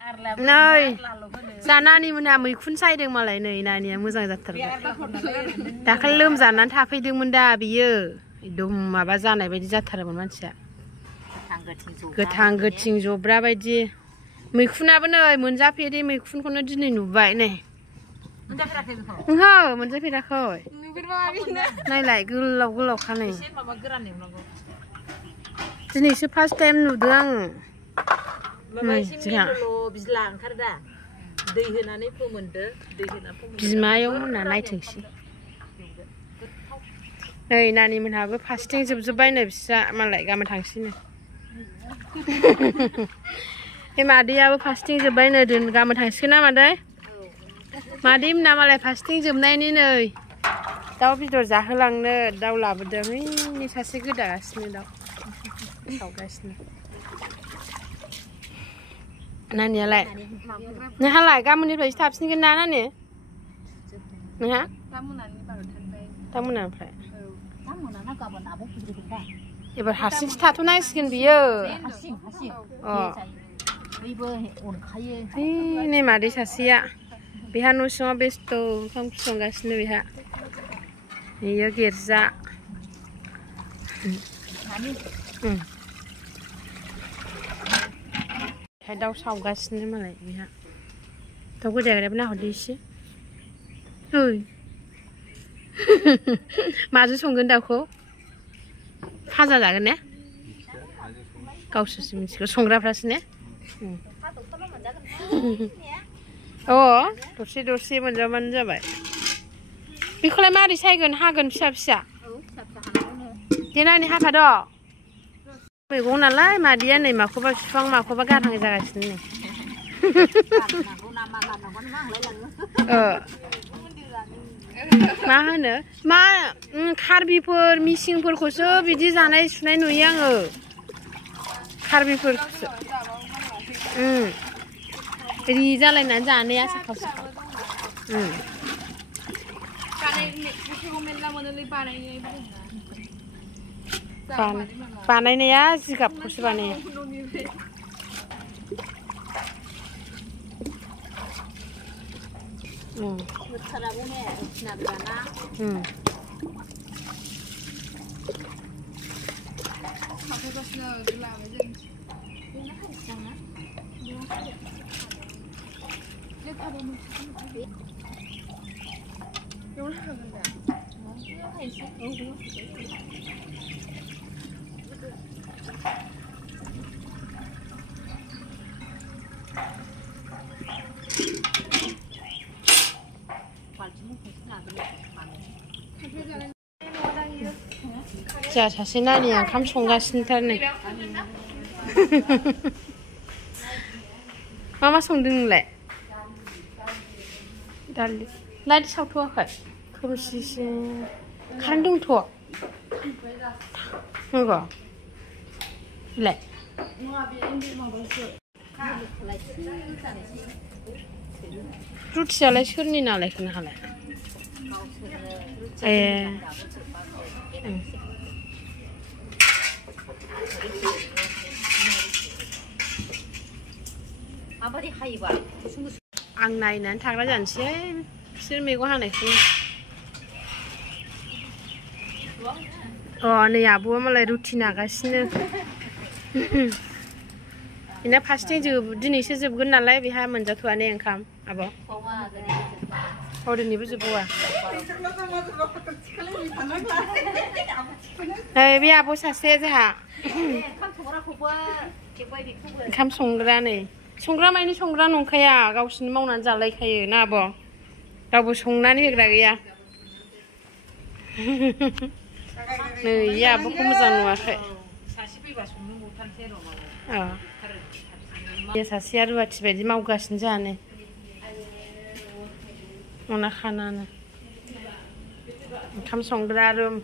नै जानानै मोना मैखुन सायदों मालाय नै नानिया मोजां जाथारबाय दाखालि लोमजानानै थाफैदोंमोन दा बियो एकदम माबा जानाय बायदि जाथारोमोन मानसिया गोथां गोथिं जब्रा बायदि मैखुनाबो नै मोनजाफेरै मैखुनखौनो दिनै नुबाय नै ओहो मोनजाफेराखै नायलाय गोलाव गोलावखा नै दिनैसो फार्स्ट टाइम नुदों आङो बिमायाव मोनना नायथोंसै नै नानि मोनहाबो फारसेथिं जोबजोब्बायनो बिस्रा मालाय गाबोन थांसैनो बे मादैयाबो फारसेथिं जोब्बायनो गाबोन थांसिगोन ना मादै मादै मोना मालाय फारसेथिं जोबनायनि नै दाउ बेदर जाहोलांनो दाउ लाबोदों ओइ सासे गोदागासिनो दाउ सावगासिनो नानियालाय नोंहालाय गाबोननिफ्रायसो थाफिनगोन ना नानि नोंहा दा मोनानिफ्राय एबार हारसिंसो थाथ'नांसिगोन बियो नै मादै सासेया बेहा न' सिङाव बेस्थ' ओंखाम ओंख्रि संगासिनो बेहा बेयो गिर्जा दाउ सावगासिनो मालाय बेहा दाउ गोदाग्रायाबो नाहरदो एसे ओइ माजों संगोन दाउखौ फाजा जागोन ने गावसोरसो मिथिगौ संग्राफ्रासो ने अ दरसे दरसे मोनजाबानो जाबाय बेखौलाय मारै सायगोन हागोन फिसा फिसा देनानै हाफाद' मैगं नालाय मादैया नै माखौबा बिफां माखौबा गारहां जागासिनो नै मा होनो मा कार्बिफोर मिसिंफोरखौसो बिदि जानाय सुनाय नुयो आङो कार्बिफोरखौसो रि जालायनानै जानाया साखाव साखाव बानायनाया जिगाबखौसो बानायो जोंहा सासे नानिया ओंखाम संगासिनोथार नै मा संदों नोंलाय दालि लाइट सावथ'वाखै खोमसिसो कारेन्ट दंथ' नंगौ बिलाय रुटियालाय सोरनि नालाय नोंहालाय ए आं नायनानै थाग्रा जानोसै बिसोर मैगं हानायखौ अ नै आब'आ मालाय रुटि नागासिनो बेना फारसेथिं दिनैसो जोबगोन नालाय बेहा मोनजाथ'वा ने ओंखाम आब' दिनैबो जोबबावा नै बे आब' सासे जोंहा ओंखाम संग्रा नै संग्रा मानि संग्रा नंखाया गावसोरनो मावनानै जालायखायो ना आब' रावबो संनानै होग्रा गैया नै आब'खौ मोजां नुवाखै बे सासेया रुवाथि बायदि मावगासिनो जानो अना खानानो ओंखाम संग्रा रुम